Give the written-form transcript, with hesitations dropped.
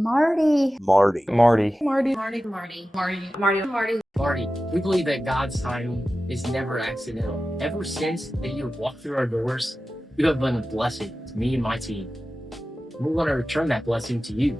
Marty. Marty. Marty. Marty. Marty, we believe that God's timing is never accidental. Ever since that you walked through our doors, you have been a blessing to me and my team. We want to return that blessing to you.